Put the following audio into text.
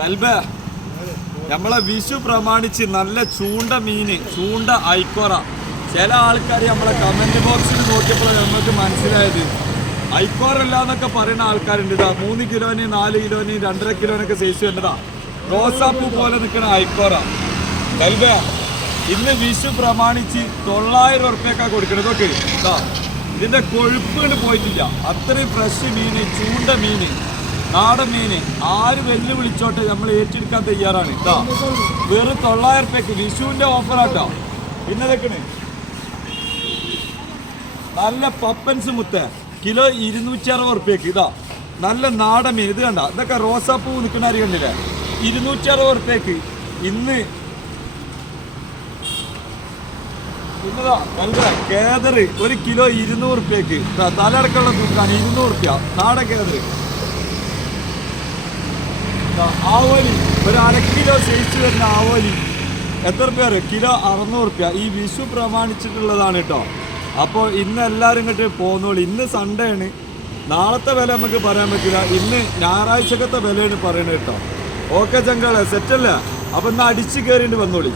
Kalba നമ്മളെ വിഷു പ്രമാണിച്ച് നല്ല ചൂണ്ട മീന്, ചൂണ്ട ഐക്കോറ. ചില ആൾക്കാർ നമ്മളെ കമന്റ് ബോക്സിൽ നോക്കിയപ്പോൾ നമുക്ക് മനസ്സിലായത് ഐക്കോറല്ല എന്നൊക്കെ പറയുന്ന ആൾക്കാരുണ്ട്. ഇതാ 3 കിലോന് 4 കിലോന് 2.5 കിലോനൊക്കെ സൈസ് വേണ്ടതാ. റോസാപ്പൂ പോലെ നിൽക്കുന്ന ഐക്കോറ. കൽബ ഇന്ന് വിഷു പ്രമാണിച്ച് 900 ഉറുപ്പ്യക്കാണ് കൊടുക്കുന്നത്. ഓക്കെ, ഇതാ ഇതിന്റെ കൊഴുപ്പുകൾ പോയിട്ടില്ല. അത്രയും ഫ്രഷ് മീന്, ചൂണ്ട മീന്, നാടൻ മീന്. ആര് വെല്ലുവിളിച്ചോട്ടെ നമ്മൾ ഏറ്റെടുക്കാൻ തയ്യാറാണ്. ഇതാ വെറും 900 ഉറുപ്പ്യക്ക് വിഷുവിന്റെ ഓഫറാട്ടോ. പിന്നെ ഇതൊക്കെയാണ് നല്ല പപ്പൻസ് മുത്ത, കിലോ 260 ഉറുപ്പ്യക്ക്. ഇതാ നല്ല നാടൻ മീൻ. ഇത് കണ്ട, ഇതൊക്കെ റോസാപ്പൂ നിൽക്കുന്ന അരി കണ്ടില്ലേ? 260 ഉറുപ്പ്യക്ക്. പിന്നെതാ നല്ല കേദറ് 1 കിലോ 200 ഉറുപ്പ്യക്ക്. തലടക്കമുള്ള തൂക്കാണ് 200 ഉറുപ്പ്യ നാടൻ കേദറ്. ആവോലി 1/2 കിലോ സൈസ് വരുന്ന ആവോലി എത്ര പേര്? കിലോ 600 ഉറുപ്പ്യ. ഈ വിഷു പ്രമാണിച്ചിട്ടുള്ളതാണ് കേട്ടോ. അപ്പോൾ ഇന്ന് എല്ലാവരും ഇങ്ങോട്ട് പോന്നോളൂ. ഇന്ന് സൺഡേ ആണ്. നാളത്തെ വില നമുക്ക് പറയാൻ പറ്റില്ല. ഇന്ന് ഞായറാഴ്ചക്കത്തെ വിലയാണ് പറയുന്നത് കേട്ടോ. ഓക്കെ ചങ്കളെ, സെറ്റല്ലേ? അപ്പം ഇന്ന് അടിച്ച് കയറിയിട്ട് വന്നോളി.